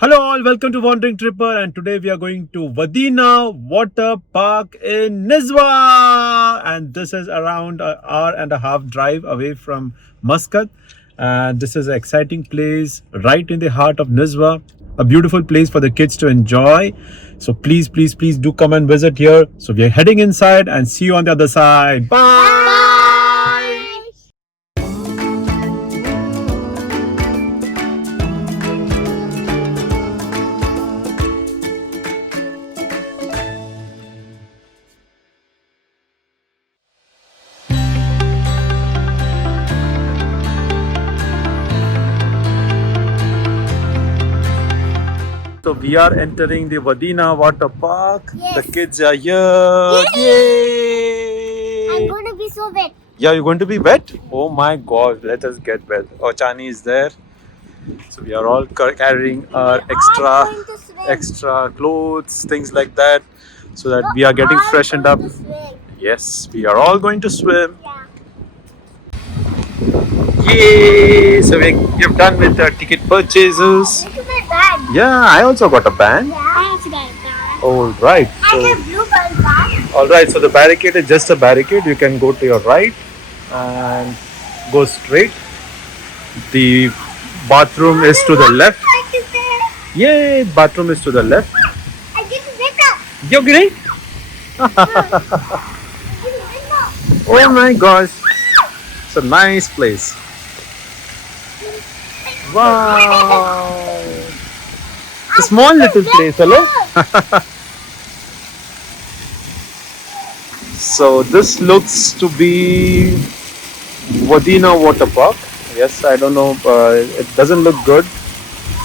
Hello all, welcome to Wandering Tripper, and today we are going to Vadina Water Park in Nizwa, and this is around an hour and a half drive away from Muscat, and this is an exciting place right in the heart of Nizwa, a beautiful place for the kids to enjoy. So please do come and visit here. So we are heading inside and see you on the other side. Bye. So we are entering the Wadina water park. Yes. The kids are here. Yay! I'm going to be so wet. Yeah, you're going to be wet? Oh my god, let us get wet. Oh, Chani is there. So we are all carrying our going to swim. extra clothes, things like that, so that we are We're getting all freshened going up. to swim. Yes, we are all going to swim. Yeah. Yay! So we've done with the ticket purchases. Look at my bag. Yeah, I also got a band. Yeah. I also got a bag. All right. I got blue bag. All right, so the barricade is just a barricade. You can go to your right and go straight. The bathroom is to the left. Yay, bathroom is to the left. I get to wake up. You're great. Oh my gosh, it's a nice place. Wow, a small little place. Hello. So this looks to be Wadina water park. Yes, I don't know. It doesn't look good.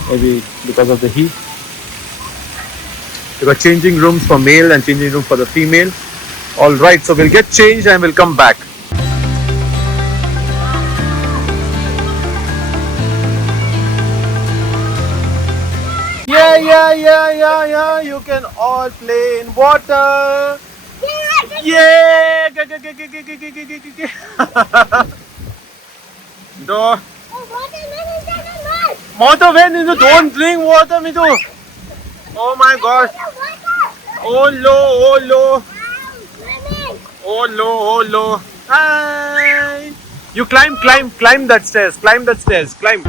Maybe because of the heat. There are changing rooms for male and changing room for the female. All right, so we'll get changed and we'll come back. Yeah. You can all play in water. Yeah. Do. Water when you don't drink water, me too. Oh my gosh. Oh low. Oh low. Hi. You climb that stairs. Climb.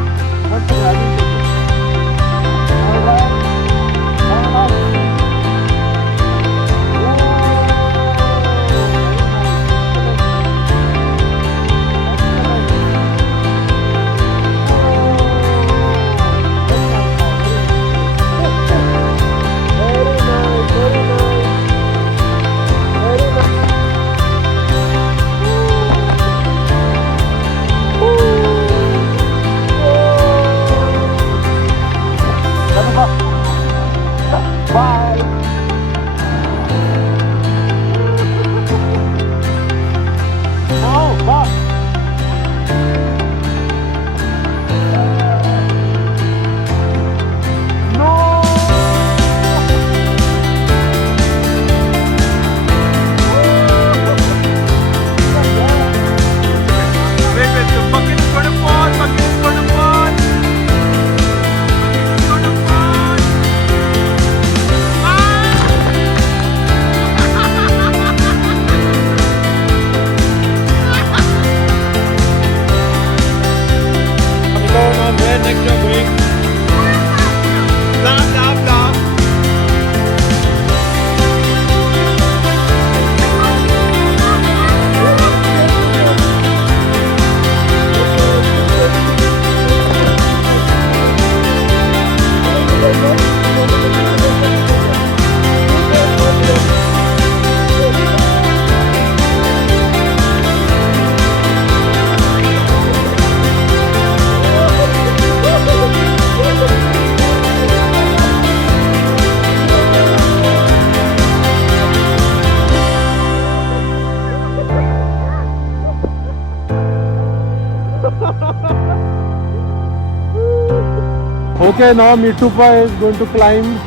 Okay, now Mitupa is going to climb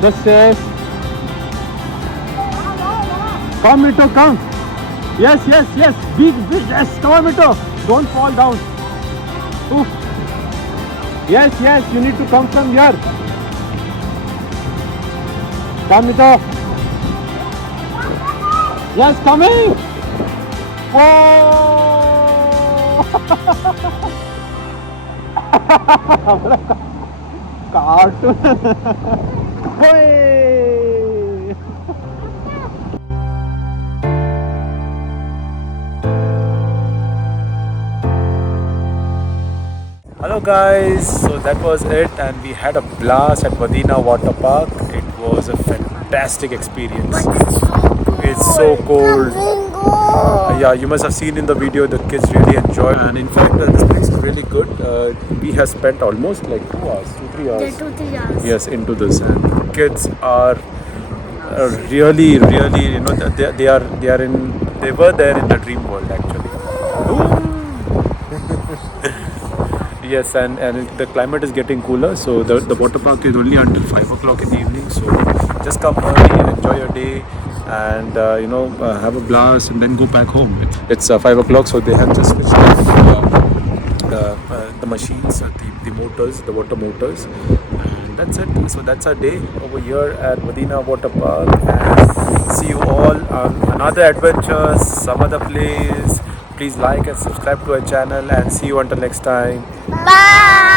the stairs. Come, Mito, come. Yes. Big, yes. Come on, Mito. Don't fall down. Oof. Yes, yes, you need to come from here. Come, Mito. Yes, coming. Whoa! Cartoon. Hey! Hello guys, so that was it, and we had a blast at Vadina water park. It was a fantastic experience. It's so cold. Yeah, you must have seen in the video the kids really enjoyed, and in fact this place is really good. We have spent almost like 2 hours, 2-3 hours. Yeah, 2-3 hours. Yes, into this, and kids are really, really, they were there in the dream world actually. Yes, and the climate is getting cooler, so the water park is only until 5 o'clock in the evening. So just come early, enjoy your day, and have a blast, and then go back home. It's 5 o'clock, so they have just switched off the machines, the motors, the water motors, and that's it. So that's our day over here at Vadina Water Park, and see you all on another adventure, some other place. Please like and subscribe to our channel, and see you until next time. Bye.